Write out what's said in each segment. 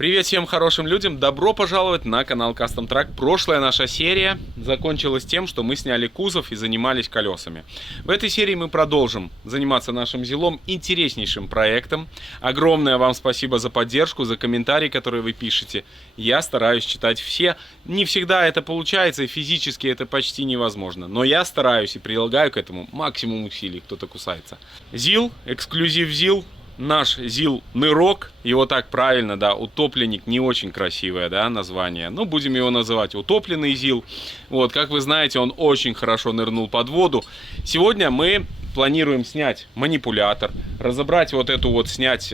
Привет всем хорошим людям, добро пожаловать на канал Custom Truck. Прошлая наша серия закончилась тем, что мы сняли кузов и занимались колесами. В этой серии мы продолжим заниматься нашим зилом, интереснейшим проектом. Огромное вам спасибо за поддержку, за комментарии, которые вы пишете. Я стараюсь читать все. Не всегда это получается, и физически это почти невозможно. Но я стараюсь и прилагаю к этому максимум усилий, кто-то кусается. ЗИЛ, эксклюзив ЗИЛ. Наш ЗИЛ Нырок, его так правильно, да, утопленник, не очень красивое, да, название, но будем его называть утопленный ЗИЛ. Вот, как вы знаете, он очень хорошо нырнул под воду. Сегодня мы планируем снять манипулятор, разобрать вот эту вот, снять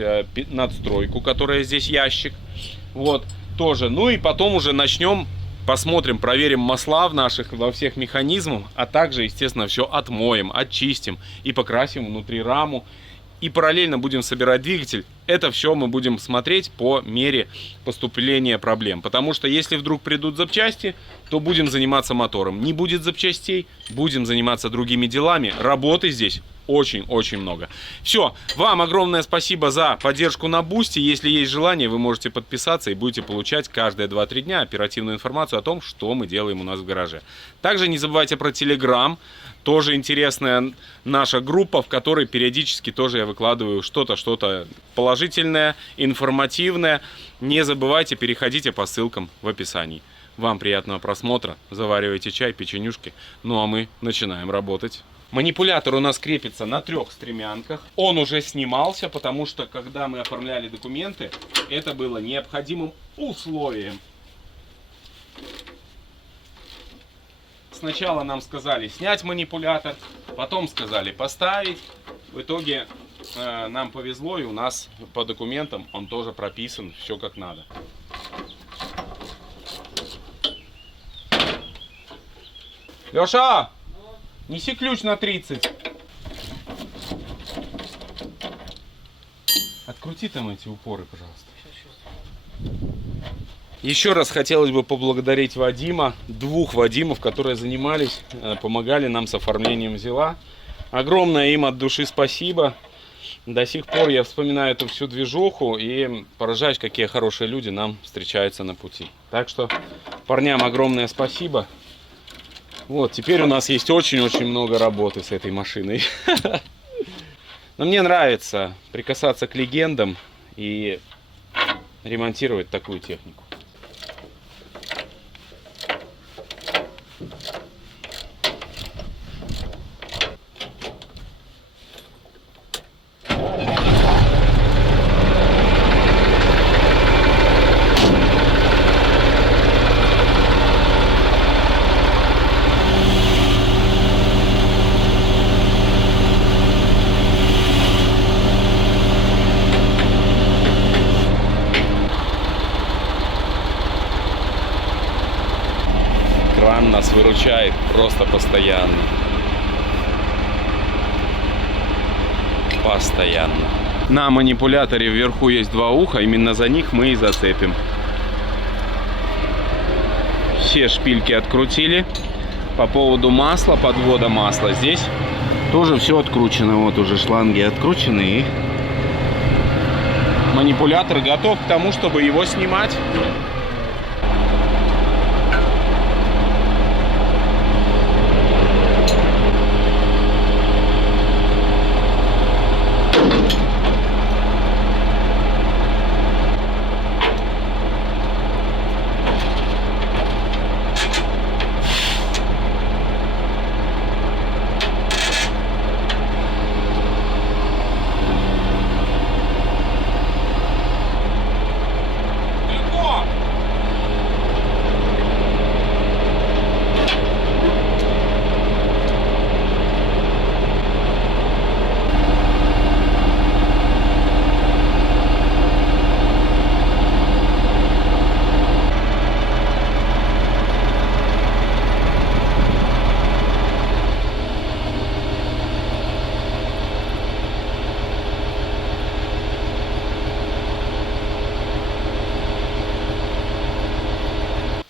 надстройку, которая здесь ящик, вот, тоже. Ну и потом уже начнем, посмотрим, проверим масла во всех механизмах, а также, естественно, все отмоем, очистим и покрасим внутри раму. И параллельно будем собирать двигатель. Это все мы будем смотреть по мере поступления проблем. Потому что если вдруг придут запчасти, то будем заниматься мотором. Не будет запчастей, будем заниматься другими делами. Работы здесь очень-очень много. Все, вам огромное спасибо за поддержку на Бусти. Если есть желание, вы можете подписаться и будете получать каждые 2-3 дня оперативную информацию о том, что мы делаем у нас в гараже. Также не забывайте про Telegram. Тоже интересная наша группа, в которой периодически тоже я выкладываю что-то положительное, информативное. Не забывайте, переходите по ссылкам в описании. Вам приятного просмотра, заваривайте чай, печенюшки. Ну а мы начинаем работать. Манипулятор у нас крепится на 3 стремянках. Он уже снимался, потому что когда мы оформляли документы, это было необходимым условием. Сначала нам сказали снять манипулятор, потом сказали поставить. В итоге нам повезло, и у нас по документам он тоже прописан, все как надо. Леша, неси ключ на 30. Открути там эти упоры, пожалуйста. Еще раз хотелось бы поблагодарить Вадима, 2 Вадимов, которые занимались, помогали нам с оформлением ЗИЛа. Огромное им от души спасибо. До сих пор я вспоминаю эту всю движуху и поражаюсь, какие хорошие люди нам встречаются на пути. Так что парням огромное спасибо. Вот, теперь у нас есть очень-очень много работы с этой машиной. Но мне нравится прикасаться к легендам и ремонтировать такую технику. Кран нас выручает просто постоянно. На манипуляторе вверху есть 2 уха, именно за них мы и зацепим. Все шпильки открутили. По поводу масла, подвода масла, здесь тоже все откручено. Вот уже шланги откручены. И манипулятор готов к тому, чтобы его снимать.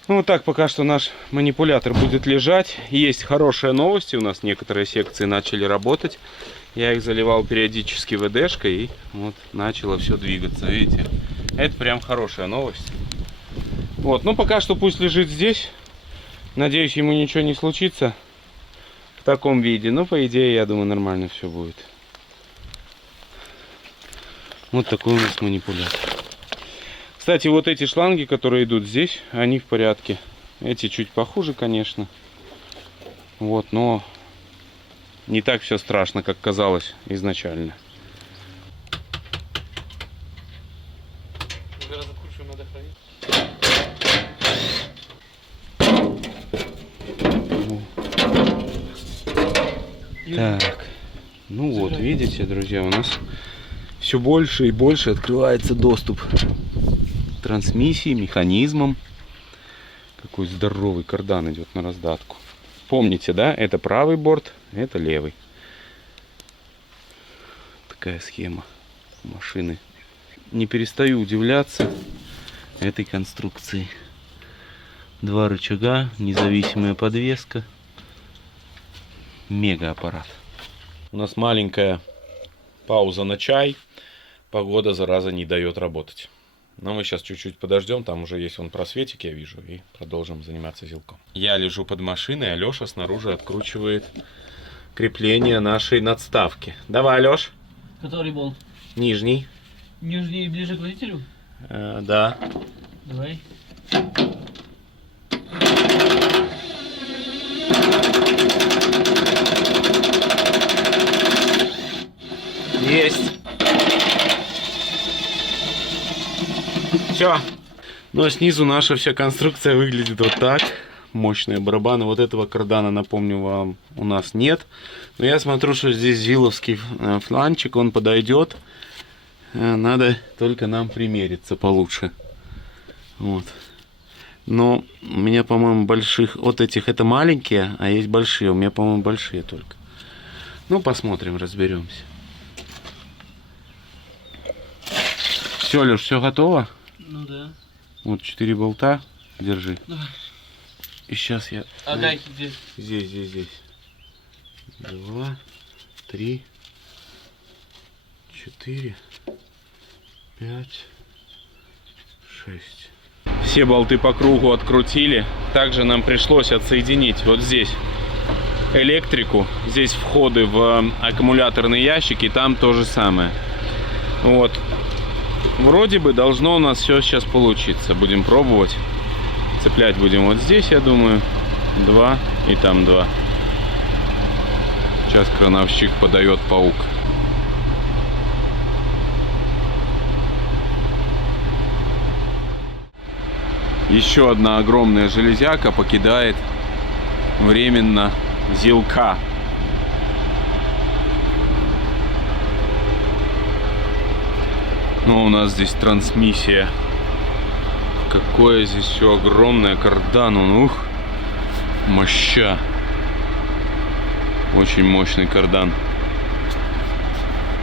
Ну вот так пока что наш манипулятор будет лежать. Есть хорошие новости, у нас некоторые секции начали работать. Я их заливал периодически ВДшкой, и вот начало все двигаться. Видите, Это прям хорошая новость. Вот, ну пока что пусть лежит здесь. Надеюсь, ему ничего не случится в таком виде. Но по идее, я думаю, нормально все будет. Вот такой у нас манипулятор. Кстати, вот эти шланги, которые идут здесь, они в порядке. Эти чуть похуже, конечно. Вот, но не так все страшно, как казалось изначально. Так, ну вот, видите, друзья, у нас все больше и больше открывается доступ к трансмиссии, механизмам. Какой здоровый кардан идет на раздатку. Помните, да? Это правый борт, это левый. Такая схема машины. Не перестаю удивляться этой конструкции. Два рычага, независимая подвеска. Мега аппарат. У нас маленькая пауза на чай. Погода, зараза, не дает работать. Но мы сейчас чуть-чуть подождем. Там уже есть вон просветик, я вижу. И продолжим заниматься зилком. Я лежу под машиной, а Леша снаружи откручивает крепление нашей надставки. Давай, Леш. Который болт? Нижний. Нижний ближе к водителю? Да. Давай. Есть. Все. Ну а снизу наша вся конструкция выглядит вот так. Мощные барабаны. Вот этого кардана, напомню вам, у нас нет. Но я смотрю, что здесь зиловский фланчик, он подойдет. Надо только нам примериться получше. Вот. Но у меня, по-моему, больших... Вот этих это маленькие, а есть большие. У меня, по-моему, большие только. Ну, посмотрим, разберемся. Все, Леш, все готово? Ну да. Вот 4 болта. Держи. Давай. И сейчас я... А гайки где? Здесь. 2, 3, 4, 5, 6. Все болты по кругу открутили. Также нам пришлось отсоединить вот здесь электрику. Здесь входы в аккумуляторные ящики. Там то же самое. Вот. Вроде бы должно у нас все сейчас получиться. Будем пробовать. Цеплять будем вот здесь, я думаю. 2 и там 2. Сейчас крановщик подает паук. Еще одна огромная железяка покидает временно зилка. Ну, у нас здесь трансмиссия. Какое здесь все огромное, кардан. Ух, моща. Очень мощный кардан.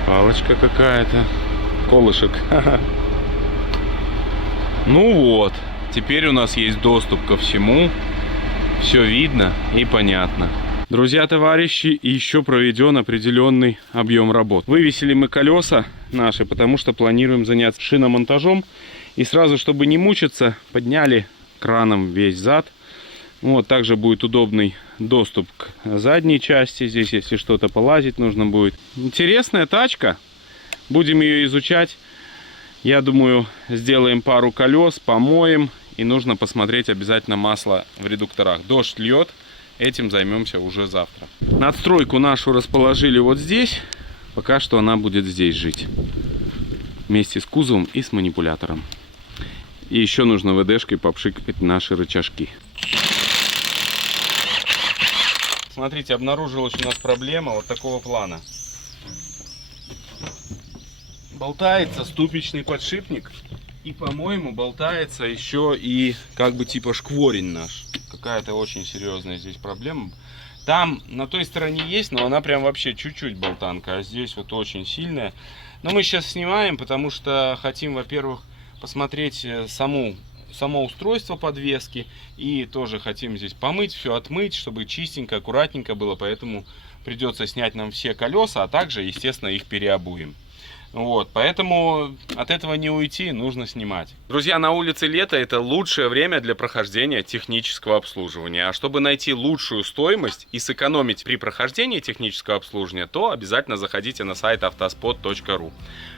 Палочка какая-то. Колышек. Ну вот. Теперь у нас есть доступ ко всему. Все видно и понятно. Друзья, товарищи, еще проведен определенный объем работ. Вывесили мы колеса наши, потому что планируем заняться шиномонтажом. И сразу, чтобы не мучиться, подняли краном весь зад. Вот, также будет удобный доступ к задней части. Здесь, если что-то полазить нужно будет. Интересная тачка. Будем ее изучать. Я думаю, сделаем пару колес, помоем. И нужно посмотреть обязательно масло в редукторах. Дождь льет. Этим займемся уже завтра. Надстройку нашу расположили вот здесь. Пока что она будет здесь жить. Вместе с кузовом и с манипулятором. И еще нужно ВДшкой попшикать наши рычажки. Смотрите, обнаружилась у нас проблема вот такого плана. Болтается ступичный подшипник. И, по-моему, болтается еще и как бы типа шкворень наш. Какая-то очень серьезная здесь проблема. Там на той стороне есть, но она прям вообще чуть-чуть болтанка. А здесь вот очень сильная. Но мы сейчас снимаем, потому что хотим, во-первых, посмотреть само устройство подвески. И тоже хотим здесь помыть, все отмыть, чтобы чистенько, аккуратненько было. Поэтому придется снять нам все колеса, а также, естественно, их переобуем. Вот, поэтому от этого не уйти, нужно снимать. Друзья, на улице лето — это лучшее время для прохождения технического обслуживания. А чтобы найти лучшую стоимость и сэкономить при прохождении технического обслуживания, то обязательно заходите на сайт autospot.ru.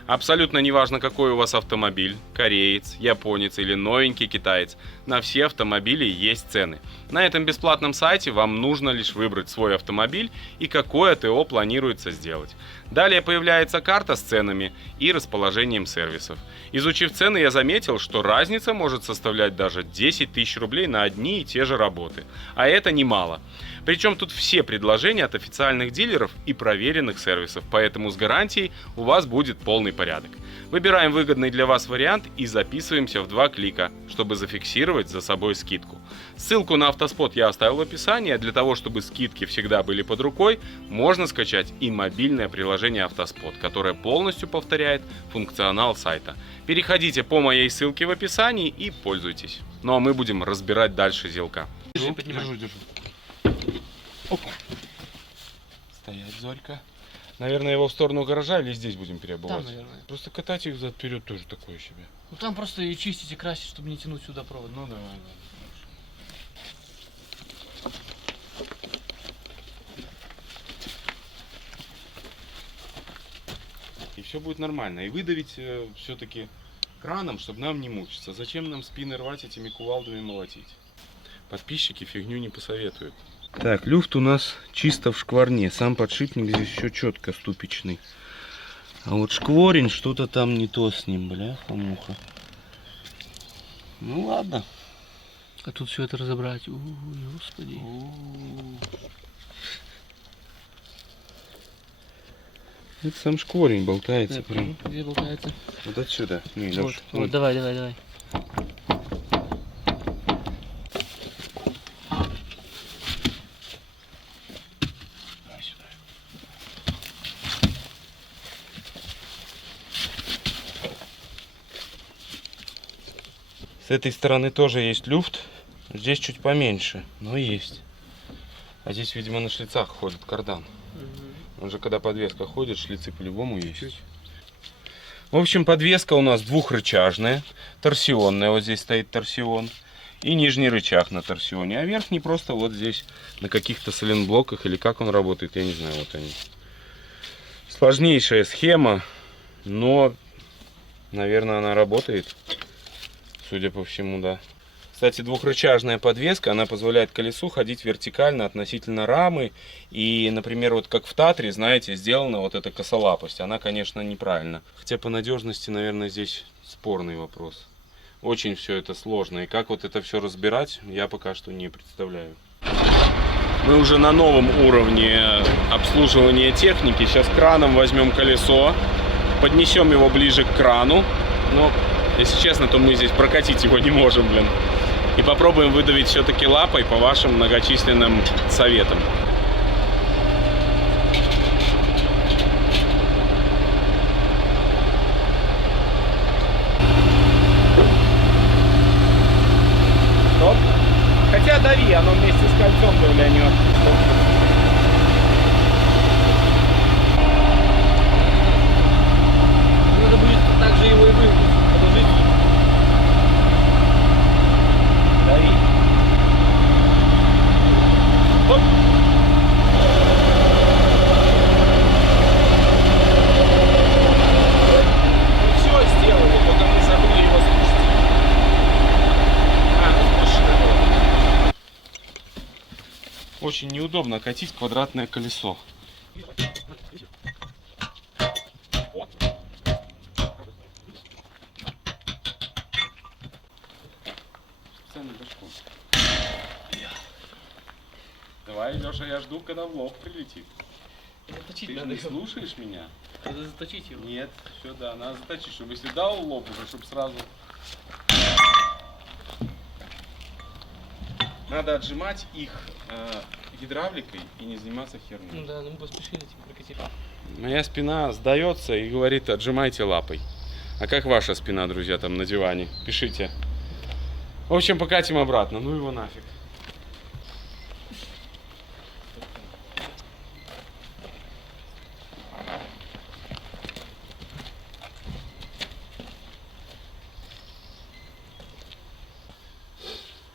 Абсолютно неважно, какой у вас автомобиль, кореец, японец или новенький китаец, на все автомобили есть цены. На этом бесплатном сайте вам нужно лишь выбрать свой автомобиль и какое ТО планируется сделать. Далее появляется карта с ценами и расположением сервисов. Изучив цены, я заметил, что разница может составлять даже 10 тысяч рублей на одни и те же работы. А это немало. Причем тут все предложения от официальных дилеров и проверенных сервисов, поэтому с гарантией у вас будет полный порядок. Выбираем выгодный для вас вариант и записываемся в 2 клика, чтобы зафиксировать за собой скидку. Ссылку на автоспот я оставил в описании, а для того, чтобы скидки всегда были под рукой, можно скачать и мобильное приложение Автоспот, которое полностью повторяет функционал сайта. Переходите по моей ссылке в описании и пользуйтесь. Ну а мы будем разбирать дальше зилка. Держу. Опа. Стоять, Зорька. Наверное, его в сторону гаража или здесь будем переобувать? Там, наверное. Просто катать их взад-вперед тоже такое себе. Ну там просто и чистить, и красить, чтобы не тянуть сюда провод. Ну давай. И все будет нормально. И выдавить все-таки краном, чтобы нам не мучиться. Зачем нам спины рвать этими кувалдами молотить? Подписчики фигню не посоветуют. Так, люфт у нас чисто в шкварне. Сам подшипник здесь еще четко ступичный. А вот шкворень, что-то там не то с ним, бляха-муха. Ну ладно. А тут все это разобрать. Ой, господи. Это сам шкворень болтается прям. Где болтается? Вот отсюда. Не, Вот, вот, давай. С этой стороны тоже есть люфт. Здесь чуть поменьше, но есть. А здесь, видимо, на шлицах ходит кардан. Он же, когда подвеска ходит, шлицы по-любому есть. В общем, подвеска у нас двухрычажная, торсионная. Вот здесь стоит торсион. И нижний рычаг на торсионе. А верхний просто вот здесь на каких-то сайлентблоках. Или как он работает, я не знаю. Вот они. Сложнейшая схема. Но, наверное, она работает. Судя по всему, да. Кстати, двухрычажная подвеска, она позволяет колесу ходить вертикально относительно рамы. И, например, вот как в Татре, знаете, сделана вот эта косолапость. Она, конечно, неправильно. Хотя по надежности, наверное, здесь спорный вопрос. Очень все это сложно. И как вот это все разбирать, я пока что не представляю. Мы уже на новом уровне обслуживания техники. Сейчас краном возьмем колесо, поднесем его ближе к крану. Но, если честно, то мы здесь прокатить его не можем, блин. И попробуем выдавить все-таки лапой по вашим многочисленным советам. Стоп. Хотя дави, оно вместе с кольцом давлянет. Надо будет также его и выгнуть, подложить. Дави. Оп. Ну все сделали, только мы забыли его спустить. Ну спущено было. Очень неудобно катить квадратное колесо. Давай, Леша, я жду, когда в лоб прилетит. Заточить Ты же надо не его. слушаешь меня? Надо заточить его. Нет, все, да, надо заточить, чтобы если дал в лоб уже, чтобы сразу... Надо отжимать их гидравликой и не заниматься херней. Ну да, ну мы поспешили, типа, прокатили. Моя спина сдается и говорит, отжимайте лапой. А как ваша спина, друзья, там на диване? Пишите. В общем, покатим обратно, ну его нафиг.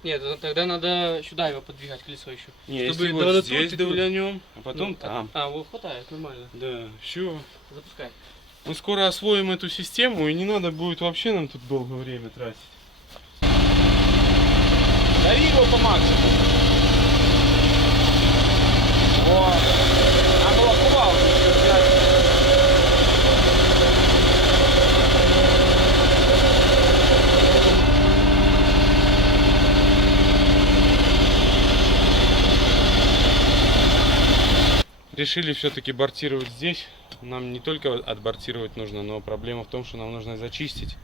Нет, тогда надо сюда его подвигать, колесо еще. Не, Чтобы если до вот на здесь тут, давлянем, а потом Ну, там. вот хватает, нормально. Да, все. Запускай. Мы скоро освоим эту систему, и не надо будет вообще нам тут долгое время тратить. Дави его по максимуму. Вот. А было кувалку еще взять. Решили все-таки бортировать здесь. Нам не только отбортировать нужно, но проблема в том, что нам нужно зачистить.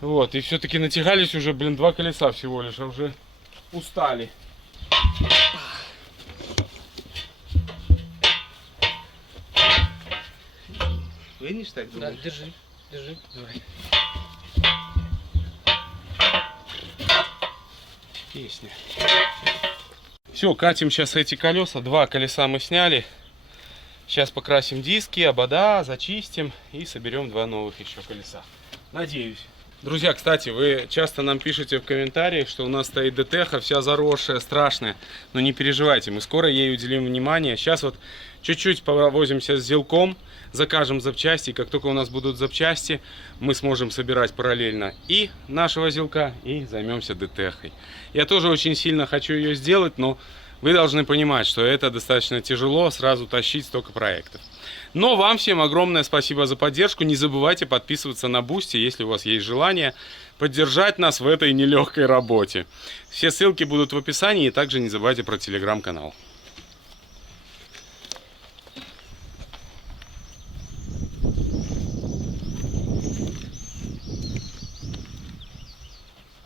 Вот, и все-таки натягались уже, блин, 2 колеса всего лишь, а уже устали. Видишь, так думаешь? Да, держи, держи. Давай. Песня. Все, катим сейчас эти колеса. 2 колеса мы сняли. Сейчас покрасим диски, обода, зачистим и соберем 2 новых еще колеса. Надеюсь. Друзья, кстати, вы часто нам пишете в комментариях, что у нас стоит ДТХ, вся заросшая, страшная. Но не переживайте, мы скоро ей уделим внимание. Сейчас вот чуть-чуть повозимся с зилком, закажем запчасти. И как только у нас будут запчасти, мы сможем собирать параллельно и нашего зилка, и займемся ДТХой. Я тоже очень сильно хочу ее сделать, но вы должны понимать, что это достаточно тяжело сразу тащить столько проектов. Но вам всем огромное спасибо за поддержку. Не забывайте подписываться на Boosty, если у вас есть желание поддержать нас в этой нелегкой работе. Все ссылки будут в описании, и также не забывайте про телеграм-канал.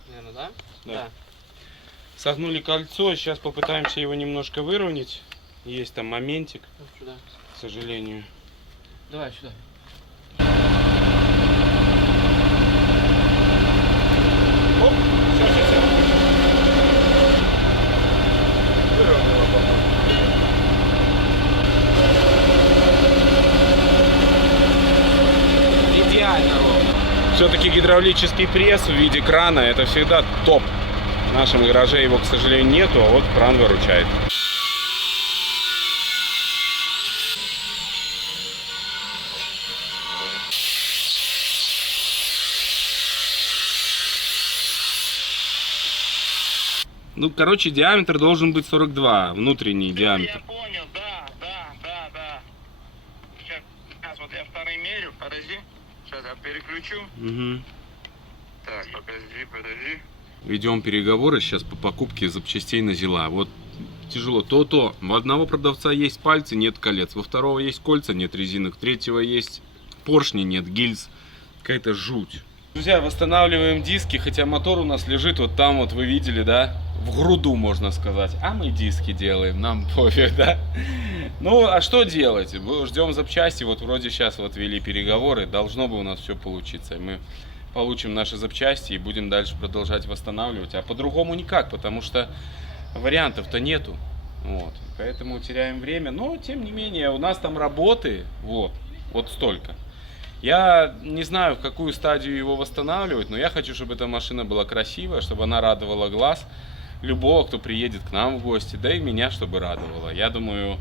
Наверное, да? Да. Согнули кольцо, сейчас попытаемся его немножко выровнять. Есть там моментик, Вот сюда. к сожалению. Давай сюда. Оп, все. Выровняла, по-моему. Идеально ровно. Все-таки гидравлический пресс в виде крана — это всегда топ. В нашем гараже его, к сожалению, нету, а вот кран выручает. Ну, короче, диаметр должен быть 42, внутренний диаметр. Я понял, да. Сейчас вот я второй мерю, подожди. Сейчас я переключу. Угу. Так, подожди. Ведем переговоры сейчас по покупке запчастей на зила. Вот тяжело. То. У одного продавца есть пальцы, нет колец. Во второго есть кольца, нет резинок. Третьего есть поршни, нет гильз. Какая-то жуть. Друзья, восстанавливаем диски, хотя мотор у нас лежит вот там, вот вы видели, да? В груду, можно сказать. А мы диски делаем, нам пофиг, да? Ну, а что делать? Мы ждем запчасти, вот вроде сейчас вот вели переговоры, должно бы у нас все получиться. Мы получим наши запчасти и будем дальше продолжать восстанавливать. А по-другому никак, потому что вариантов-то нету. Вот. Поэтому теряем время. Но, тем не менее, у нас там работы, вот столько. Я не знаю, в какую стадию его восстанавливать, но я хочу, чтобы эта машина была красивая, чтобы она радовала глаз любого, кто приедет к нам в гости, да и меня, чтобы радовала. Я думаю,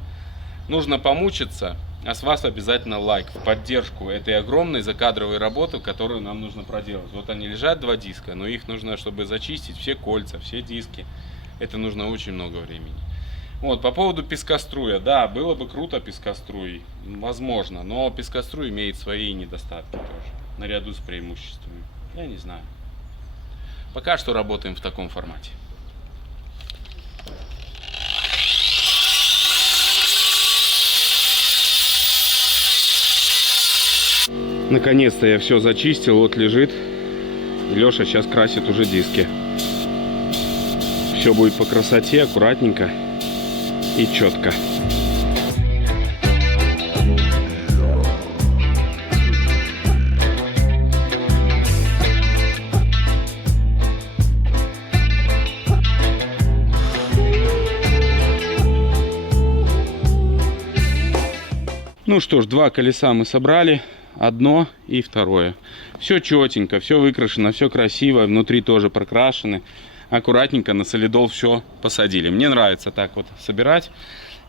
нужно помучиться, а с вас обязательно лайк в поддержку этой огромной закадровой работы, которую нам нужно проделать. Вот они лежат, 2 диска, но их нужно, чтобы зачистить все кольца, все диски. Это нужно очень много времени. Вот, по поводу пескоструя. Да, было бы круто пескоструй, возможно, но пескоструй имеет свои недостатки тоже, наряду с преимуществами. Я не знаю. Пока что работаем в таком формате. Наконец-то я все зачистил, вот лежит. И Леша сейчас красит уже диски. Все будет по красоте, аккуратненько и четко. Ну что ж, 2 колеса мы собрали, одно и второе. Все четенько, все выкрашено, все красиво, внутри тоже прокрашены. аккуратненько на солидол все посадили. Мне нравится так вот собирать.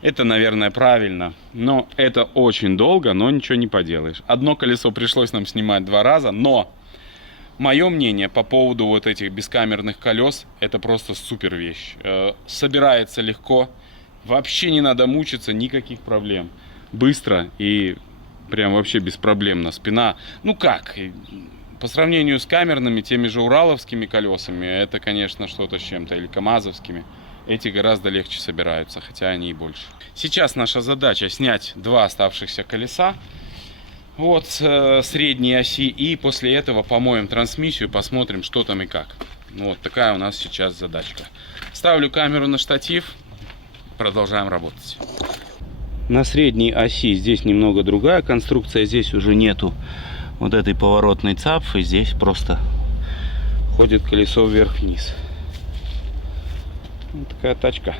Это, наверное, правильно, но это очень долго, но ничего не поделаешь. Одно колесо пришлось нам снимать 2 раза, но мое мнение по поводу вот этих бескамерных колес, это просто супер вещь. Собирается легко, вообще не надо мучиться, никаких проблем. Быстро и прям вообще беспроблемно. Спина, ну как, по сравнению с камерными, теми же ураловскими колесами, это, конечно, что-то с чем-то, или камазовскими. Эти гораздо легче собираются, хотя они и больше. Сейчас наша задача снять 2 оставшихся колеса вот с средней оси. И после этого помоем трансмиссию, посмотрим, что там и как. Вот такая у нас сейчас задачка. Ставлю камеру на штатив. Продолжаем работать. На средней оси здесь немного другая конструкция. Здесь уже нету вот этой поворотной цапфы. Здесь просто ходит колесо вверх-вниз. Вот такая тачка.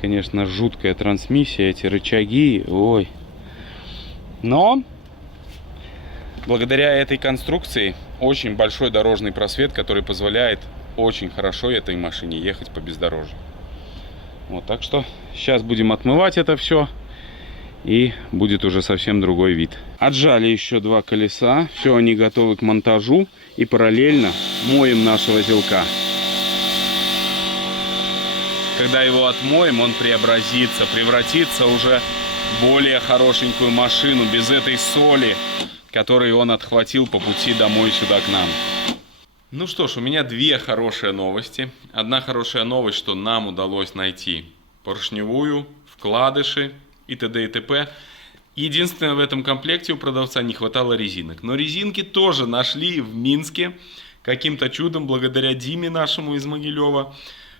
Конечно, жуткая трансмиссия, эти рычаги, ой. Но благодаря этой конструкции очень большой дорожный просвет, который позволяет очень хорошо этой машине ехать по бездорожью. Вот, так что сейчас будем отмывать это все, и будет уже совсем другой вид. Отжали еще 2 колеса, все, они готовы к монтажу, и параллельно моем нашего зилка. Когда его отмоем, он преобразится, превратится уже в более хорошенькую машину, без этой соли, которую он отхватил по пути домой сюда к нам. Ну что ж, у меня 2 хорошие новости. Одна хорошая новость, что нам удалось найти поршневую, вкладыши и т.д. и т.п. Единственное, в этом комплекте у продавца не хватало резинок. Но резинки тоже нашли в Минске. Каким-то чудом, благодаря Диме нашему из Могилева.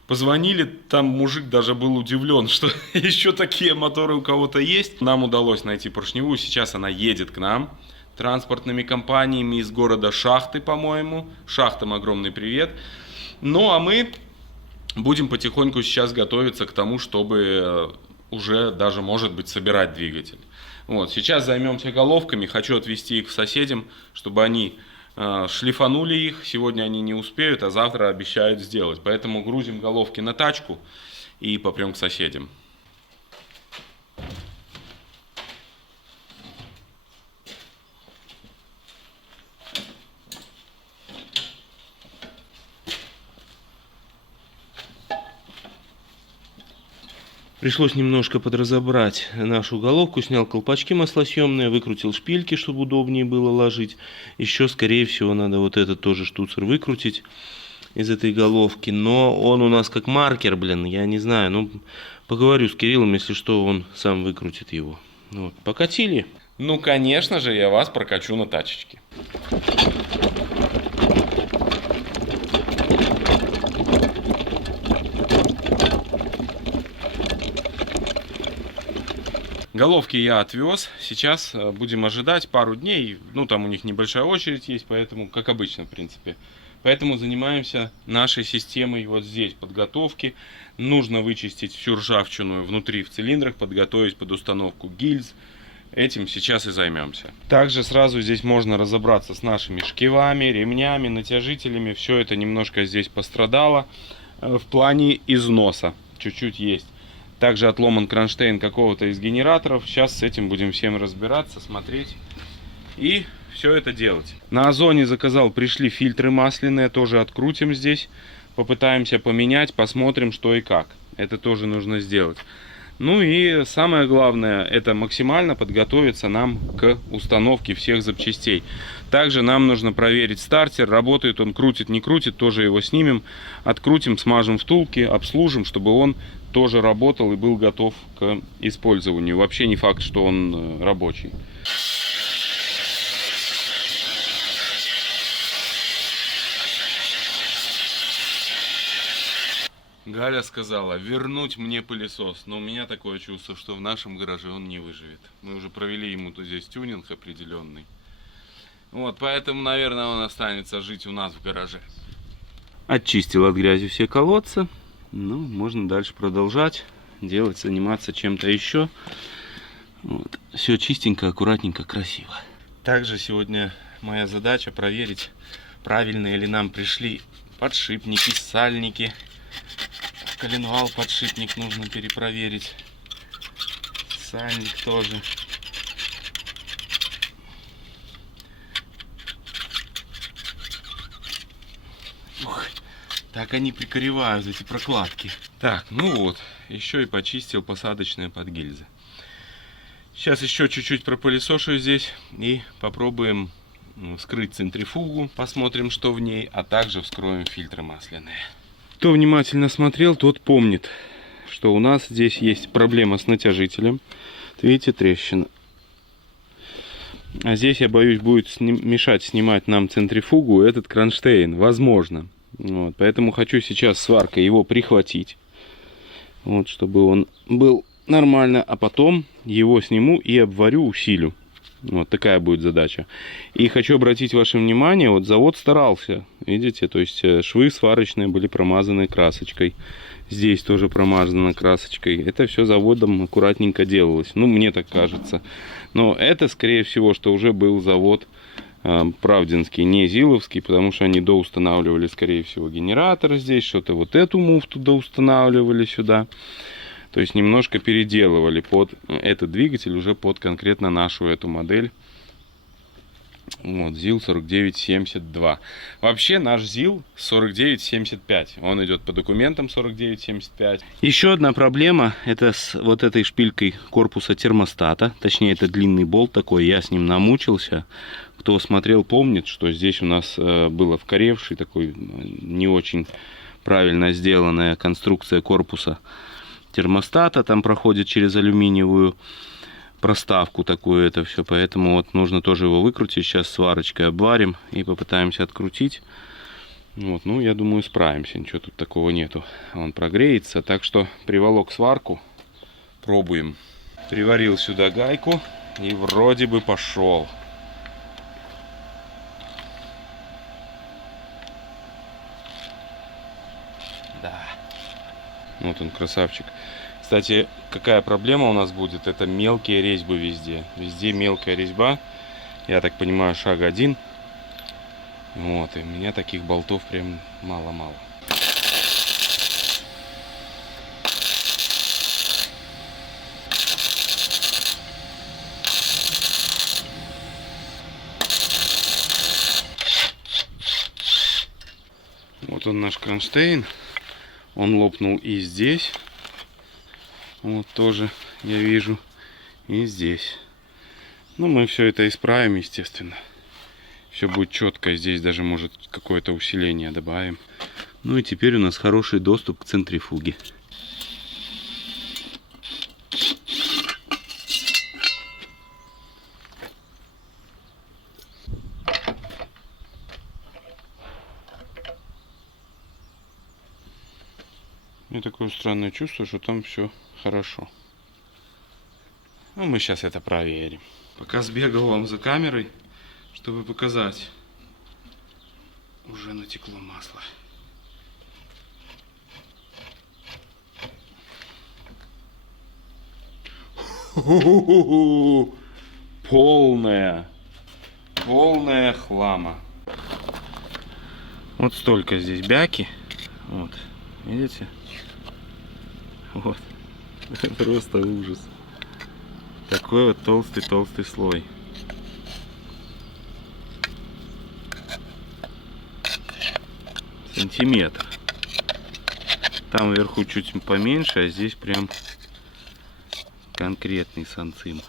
Позвонили, там мужик даже был удивлен, что еще такие моторы у кого-то есть. Нам удалось найти поршневую, сейчас она едет к нам транспортными компаниями из города Шахты, по-моему. Шахтам огромный привет. Ну а мы будем потихоньку сейчас готовиться к тому, чтобы уже даже, может быть, собирать двигатель. Вот, сейчас займемся головками, хочу отвезти их к соседям, чтобы они шлифанули их. Сегодня они не успеют, а завтра обещают сделать. Поэтому грузим головки на тачку и попрем к соседям. Пришлось немножко подразобрать нашу головку, снял колпачки маслосъемные, выкрутил шпильки, чтобы удобнее было ложить. Еще, скорее всего, надо вот этот тоже штуцер выкрутить из этой головки. Но он у нас как маркер, блин, я не знаю. Ну, поговорю с Кириллом, если что, он сам выкрутит его. Вот, покатили. Ну, конечно же, я вас прокачу на тачечке. Головки я отвез, сейчас будем ожидать пару дней, ну там у них небольшая очередь есть, поэтому, как обычно в принципе. Поэтому занимаемся нашей системой вот здесь подготовки. Нужно вычистить всю ржавчину внутри в цилиндрах, подготовить под установку гильз. Этим сейчас и займемся. Также сразу здесь можно разобраться с нашими шкивами, ремнями, натяжителями. Все это немножко здесь пострадало в плане износа, чуть-чуть есть. Также отломан кронштейн какого-то из генераторов. Сейчас с этим будем всем разбираться, смотреть и все это делать. На Озоне заказал, пришли фильтры масляные, тоже открутим здесь. Попытаемся поменять, посмотрим, что и как. Это тоже нужно сделать. Ну и самое главное, это максимально подготовиться нам к установке всех запчастей. Также нам нужно проверить стартер, работает он, крутит, не крутит, тоже его снимем, открутим, смажем втулки, обслужим, чтобы он тоже работал и был готов к использованию. Вообще не факт, что он рабочий. Галя сказала вернуть мне пылесос, но у меня такое чувство, что в нашем гараже он не выживет. Мы уже провели ему тут здесь тюнинг определенный. Вот, поэтому, наверное, он останется жить у нас в гараже. Очистил от грязи все колодцы. Ну, можно дальше продолжать делать, заниматься чем-то еще. Вот. Все чистенько, аккуратненько, красиво. Также сегодня моя задача проверить, правильные ли нам пришли подшипники, сальники. Коленвал, подшипник нужно перепроверить. Сальник тоже. Ух, так они прикоревают, эти прокладки. Так, ну вот, еще и почистил посадочные под гильзы. Сейчас еще чуть-чуть пропылесошу здесь и попробуем вскрыть центрифугу, посмотрим, что в ней, а также вскроем фильтры масляные. Кто внимательно смотрел, тот помнит, что у нас здесь есть проблема с натяжителем. Видите, трещина. А здесь, я боюсь, будет мешать снимать нам центрифугу этот кронштейн. Возможно. Вот, поэтому хочу сейчас сваркой его прихватить. Вот, чтобы он был нормально. А потом его сниму и обварю, усилю. Вот такая будет задача. И хочу обратить ваше внимание, вот завод старался. Видите, то есть швы сварочные были промазаны красочкой. Здесь тоже промазано красочкой. Это все заводом аккуратненько делалось. Ну, мне так кажется. Но это, скорее всего, что уже был завод Правдинский, не Зиловский, потому что они доустанавливали, скорее всего, генератор здесь. Что-то вот эту муфту доустанавливали сюда. То есть немножко переделывали под этот двигатель, уже под конкретно нашу эту модель. Вот, ZIL 4972. Вообще наш ZIL 4975. Он идет по документам 4975. Еще одна проблема, это с вот этой шпилькой корпуса термостата. Точнее, это длинный болт такой, я с ним намучился. Кто смотрел, помнит, что здесь у нас было вкоревший такой не очень правильно сделанная конструкция корпуса термостата, там проходит через алюминиевую проставку такую это все, поэтому вот нужно тоже его выкрутить. Сейчас сварочкой обварим и попытаемся открутить. Вот, ну я думаю, справимся, ничего тут такого нету. Он прогреется, так что приволок сварку, пробуем. Приварил сюда гайку и вроде бы пошел. Да. Вот он, красавчик. Кстати, какая проблема у нас будет? Это мелкие резьбы везде. Везде мелкая резьба. Я так понимаю, шаг 1. Вот, и у меня таких болтов прям мало-мало. Вот он, наш кронштейн. Он лопнул и здесь. Вот тоже я вижу. И здесь. Ну, мы все это исправим, естественно. Все будет четко. Здесь даже, может, какое-то усиление добавим. Ну и теперь у нас хороший доступ к центрифуге. У меня такое странное чувство, что там все хорошо. Ну, мы сейчас это проверим. Пока сбегал вам за камерой, чтобы показать. Уже натекло масло. Полная хлама. Вот столько здесь бяки. Вот, видите? Вот. Просто ужас. Такой вот толстый слой. Сантиметр. Там вверху чуть поменьше, а здесь прям конкретный санцим.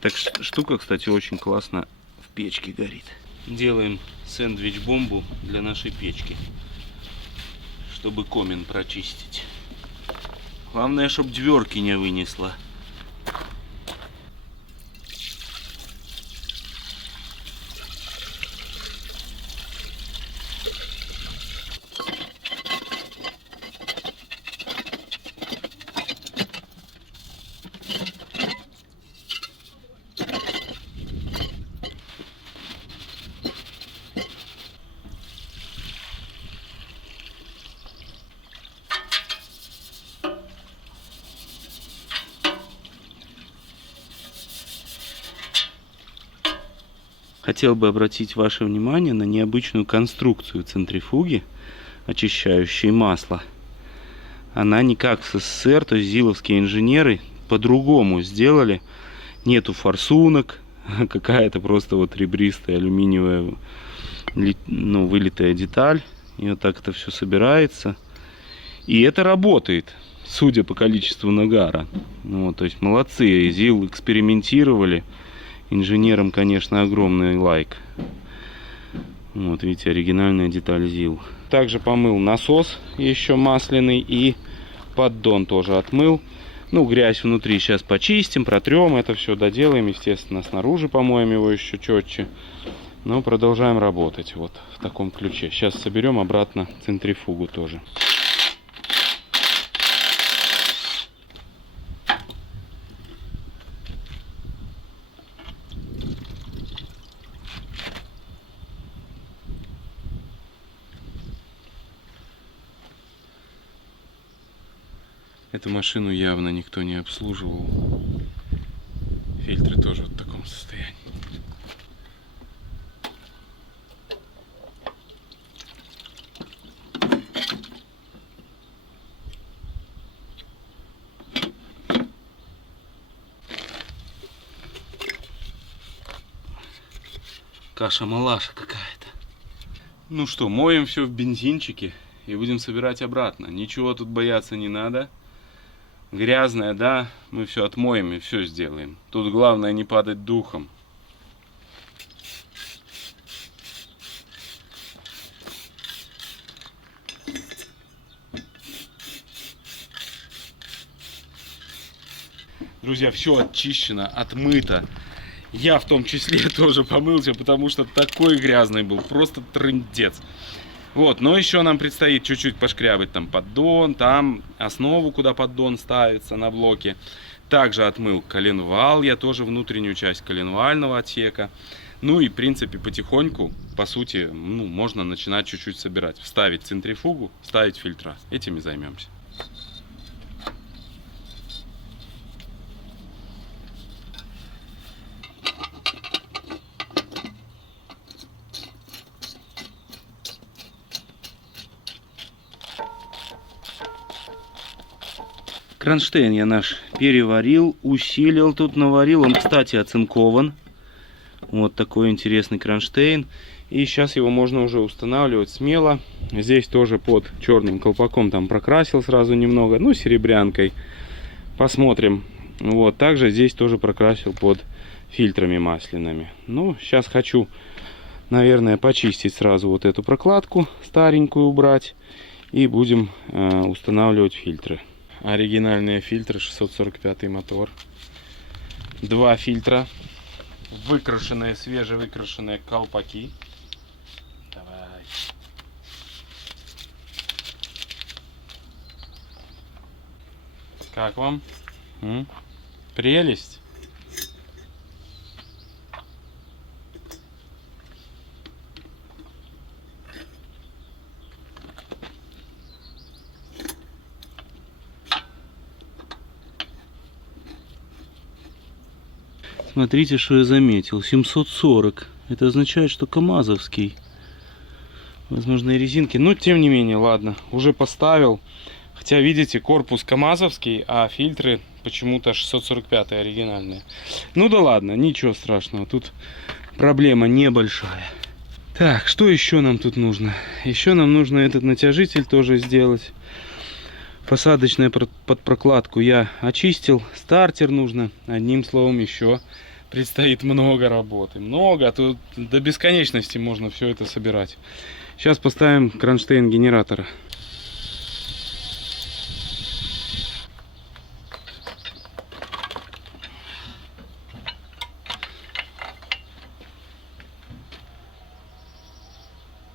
Так штука, кстати, очень классно в печке горит. Делаем сэндвич-бомбу для нашей печки, чтобы комин прочистить. Главное, чтобы дверки не вынесла. хотел бы обратить ваше внимание на необычную конструкцию центрифуги, очищающей масло. Она не как в СССР, то есть зиловские инженеры по-другому сделали. Нету форсунок, какая-то просто вот ребристая алюминиевая, ну, вылитая деталь. И вот так это все собирается. И это работает, судя по количеству нагара. Ну, то есть молодцы, ЗИЛ экспериментировали. Инженерам, конечно, огромный лайк. Вот видите, оригинальная деталь ЗИЛ. Также помыл насос еще масляный и поддон тоже отмыл. Ну, грязь внутри сейчас почистим, протрем, это все доделаем, естественно, снаружи помоем его еще четче. Но продолжаем работать вот в таком ключе. Сейчас соберем обратно центрифугу тоже. Эту машину явно никто не обслуживал. Фильтры тоже в таком состоянии. Каша-малаша какая-то. Ну что, моем все в бензинчике и будем собирать обратно. Ничего тут бояться не надо. Грязное, да, мы все отмоем и все сделаем. Тут главное не падать духом. Друзья, все очищено, отмыто. Я в том числе тоже помылся, потому что такой грязный был, просто трындец. Вот, но еще нам предстоит чуть-чуть пошкрябать там поддон, там основу, куда поддон ставится на блоке. Также отмыл коленвал, я тоже внутреннюю часть коленвального отсека. Ну и в принципе потихоньку, по сути, ну, можно начинать чуть-чуть собирать. Вставить центрифугу, ставить фильтра. Этим и займемся. Кронштейн я наш переварил, усилил, тут наварил. Он, кстати, оцинкован. Вот такой интересный кронштейн. И сейчас его можно уже устанавливать смело. Здесь тоже под черным колпаком там прокрасил сразу немного, ну, серебрянкой. Посмотрим. Вот, также здесь тоже прокрасил под фильтрами масляными. Ну, сейчас хочу, наверное, почистить сразу вот эту прокладку старенькую, убрать. И будем устанавливать фильтры. Оригинальные фильтры, 645 мотор. Два фильтра. Выкрашенные, свежевыкрашенные колпаки. Давай. Как вам? Прелесть. Смотрите, что я заметил. 740. Это означает, что КАМАЗовский. Возможно, и резинки. Но, тем не менее, ладно. Уже поставил. Хотя, видите, корпус КАМАЗовский, а фильтры почему-то 645 оригинальные. Ну да ладно, ничего страшного. Тут проблема небольшая. Так, что еще нам тут нужно? Еще нам нужно этот натяжитель тоже сделать. Посадочное под прокладку я очистил. Стартер нужно. Одним словом, еще предстоит много работы. Много. Тут до бесконечности можно все это собирать. Сейчас поставим кронштейн генератора.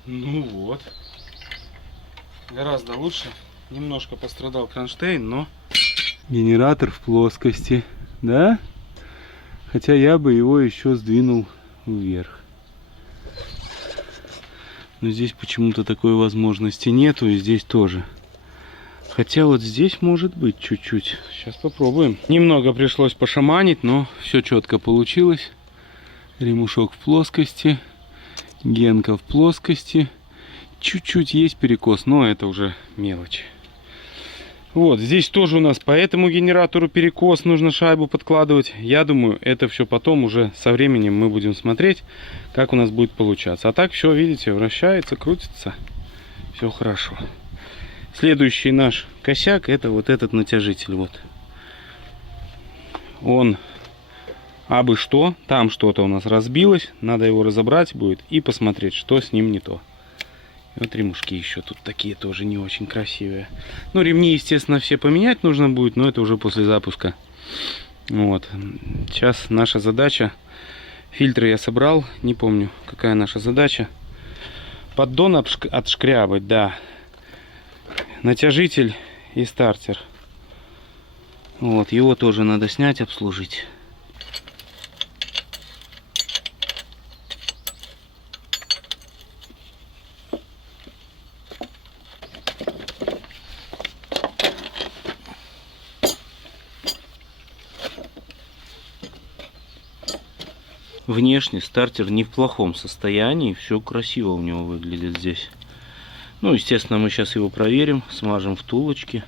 Ну вот. Гораздо лучше. Немножко пострадал кронштейн, но генератор в плоскости, да? Хотя я бы его еще сдвинул вверх. Но здесь почему-то такой возможности нету, и здесь тоже. Хотя вот здесь может быть чуть-чуть. Сейчас попробуем. Немного пришлось пошаманить, но все четко получилось. Ремушок в плоскости. Генка в плоскости. Чуть-чуть есть перекос, но это уже мелочь. Вот, здесь тоже у нас по этому генератору перекос, нужно шайбу подкладывать. Я думаю, это все потом уже со временем мы будем смотреть, как у нас будет получаться. А так все, видите, вращается, крутится. Все хорошо. Следующий наш косяк — это вот этот натяжитель. Вот. Он абы что, там что-то у нас разбилось. Надо его разобрать будет и посмотреть, что с ним не то. И вот ремушки еще тут такие тоже не очень красивые. Ну, ремни, естественно, все поменять нужно будет, но это уже после запуска. Вот. Сейчас наша задача. Фильтры я собрал, не помню, какая наша задача. Поддон отшкрябать, да. Натяжитель и стартер. Вот, его тоже надо снять, обслужить. Внешне стартер не в плохом состоянии, все красиво у него выглядит здесь. Ну, естественно, мы сейчас его проверим, смажем втулочки.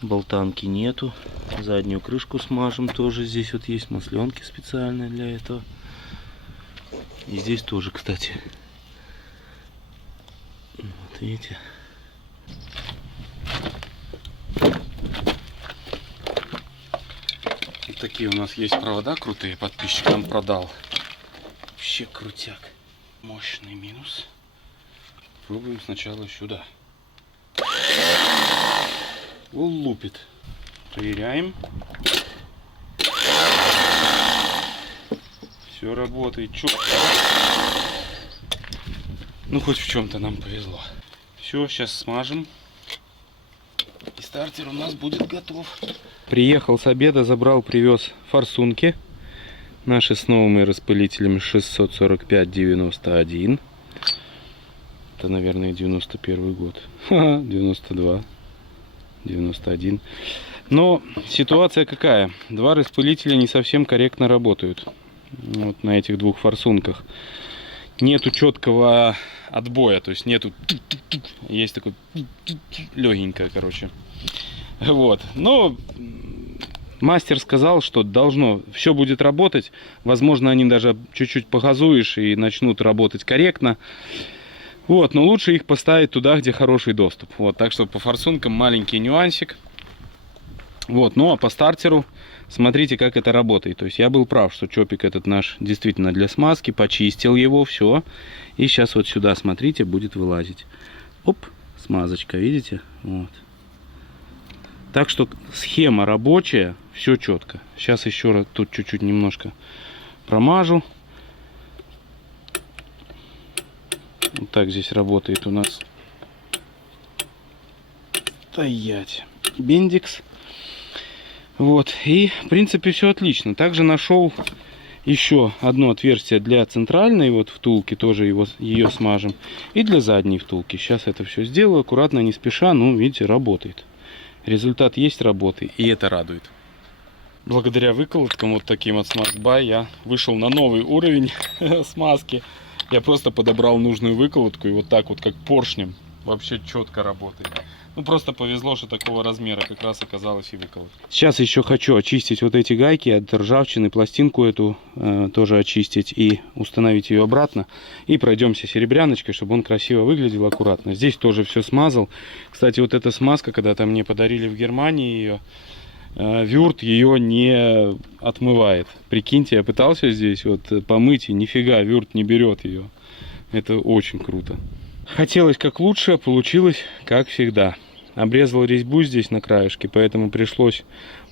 Болтанки нету. Заднюю крышку смажем тоже. Здесь вот есть масленки специальные для этого. И здесь тоже, кстати. Вот видите. Вот такие у нас есть провода крутые, подписчик нам продал. Вообще крутяк. Мощный минус. Пробуем сначала сюда. Лупит. Проверяем. Все работает четко. Ну, хоть в чем-то нам повезло. Все, сейчас смажем. И стартер у нас будет готов. Приехал с обеда, забрал, привез форсунки. Наши с новыми распылителями 645-91. Это, наверное, 91 год. Ха-ха, 92. 91. Но ситуация какая? Два распылителя не совсем корректно работают. Вот на этих двух форсунках. Нету четкого отбоя. То есть нету... Есть такой... Легенькое, короче. Вот. Но... Мастер сказал, что должно, все будет работать. Возможно, они даже чуть-чуть погазуешь и начнут работать корректно. Вот, но лучше их поставить туда, где хороший доступ. Вот, так что по форсункам маленький нюансик. Вот, ну а по стартеру смотрите, как это работает. То есть я был прав, что чопик этот наш действительно для смазки. Почистил его, все. И сейчас вот сюда, смотрите, будет вылазить. Оп, смазочка, видите? Вот. Так что схема рабочая, все четко. Сейчас еще раз тут чуть-чуть немножко промажу. Вот так здесь работает у нас. Стоять. Бендикс. Вот. И в принципе все отлично. Также нашел еще одно отверстие для центральной вот втулки. Тоже ее смажем. И для задней втулки. Сейчас это все сделаю. Аккуратно, не спеша. Ну, видите, работает. Результат есть работы, и это радует. Благодаря выколоткам вот таким от Smart Buy я вышел на новый уровень смазки. Я просто подобрал нужную выколотку и вот так вот, как поршнем, вообще четко работает. Ну, просто повезло, что такого размера как раз оказалась и выколотка. Сейчас еще хочу очистить вот эти гайки от ржавчины, пластинку эту тоже очистить и установить ее обратно. И пройдемся серебряночкой, чтобы он красиво выглядел, аккуратно. Здесь тоже все смазал. Кстати, вот эта смазка, когда-то мне подарили в Германии ее, Вюрт ее не отмывает. Прикиньте, я пытался здесь вот помыть, и нифига, Вюрт не берет ее. Это очень круто. Хотелось как лучше, а получилось как всегда. Обрезал резьбу здесь на краешке, поэтому пришлось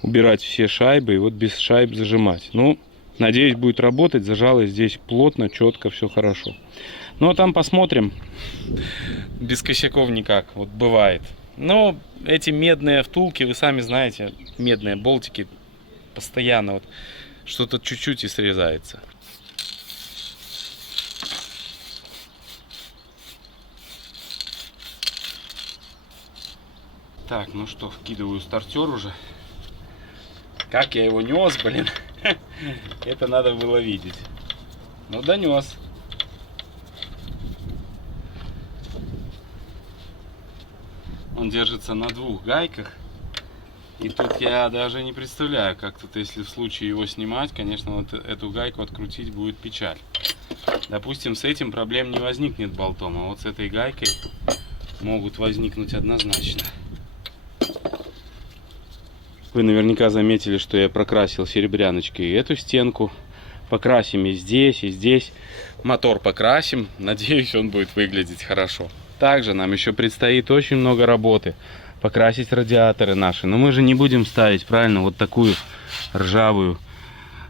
убирать все шайбы и вот без шайб зажимать. Ну, надеюсь, будет работать. Зажалось здесь плотно, четко, все хорошо. Ну, а там посмотрим. Без косяков никак, вот бывает. Но эти медные втулки, вы сами знаете, медные болтики, постоянно вот что-то чуть-чуть и срезается. Так, ну что, вкидываю стартер уже. Как я его нес, блин. Это надо было видеть. Но донес. Он держится на 2 гайках. И тут я даже не представляю, как тут, если в случае его снимать, конечно, вот эту гайку открутить будет печаль. Допустим, с этим проблем не возникнет болтом, а вот с этой гайкой могут возникнуть однозначно. Вы наверняка заметили, что я прокрасил серебряночкой эту стенку. Покрасим и здесь. Мотор покрасим. Надеюсь, он будет выглядеть хорошо. Также нам еще предстоит очень много работы. Покрасить радиаторы наши. Но мы же не будем ставить, правильно, вот такую ржавую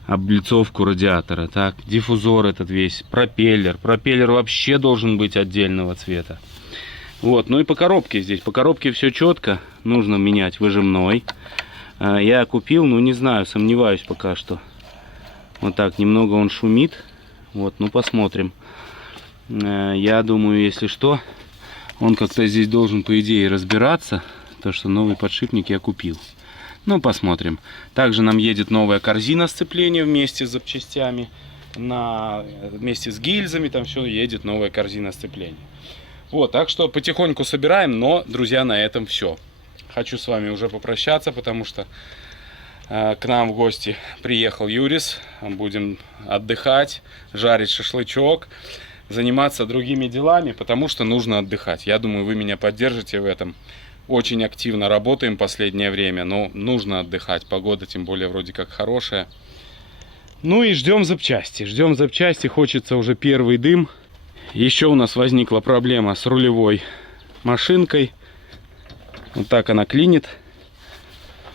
облицовку радиатора. Так, диффузор этот весь, пропеллер. Пропеллер вообще должен быть отдельного цвета. Вот, ну и по коробке здесь. По коробке все четко. Нужно менять выжимной. Я купил, ну не знаю, сомневаюсь пока что. Вот так, немного он шумит. Вот, ну посмотрим. Я думаю, если что, он как-то здесь должен, по идее, разбираться. То, что новый подшипник я купил. Ну, посмотрим. Также нам едет новая корзина сцепления вместе с запчастями. Вместе с гильзами там все едет новая корзина сцепления. Вот, так что потихоньку собираем, но, друзья, на этом все. Хочу с вами уже попрощаться, потому что к нам в гости приехал Юрис. Будем отдыхать, жарить шашлычок, заниматься другими делами, потому что нужно отдыхать. Я думаю, вы меня поддержите в этом. Очень активно работаем в последнее время, но нужно отдыхать. Погода тем более вроде как хорошая. Ну и ждем запчасти. Ждем запчасти, хочется уже первый дым. Еще у нас возникла проблема с рулевой машинкой. Вот так она клинит.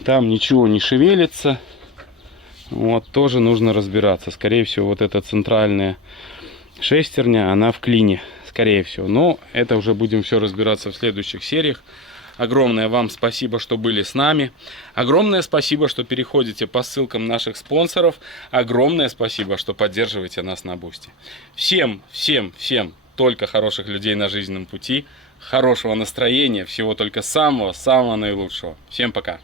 Там ничего не шевелится. Вот тоже нужно разбираться. Скорее всего, вот эта центральная шестерня, она в клине. Скорее всего. Но это уже будем все разбираться в следующих сериях. Огромное вам спасибо, что были с нами. Огромное спасибо, что переходите по ссылкам наших спонсоров. Огромное спасибо, что поддерживаете нас на Бусти. Всем только хороших людей на жизненном пути. Хорошего настроения. Всего только самого наилучшего. Всем пока.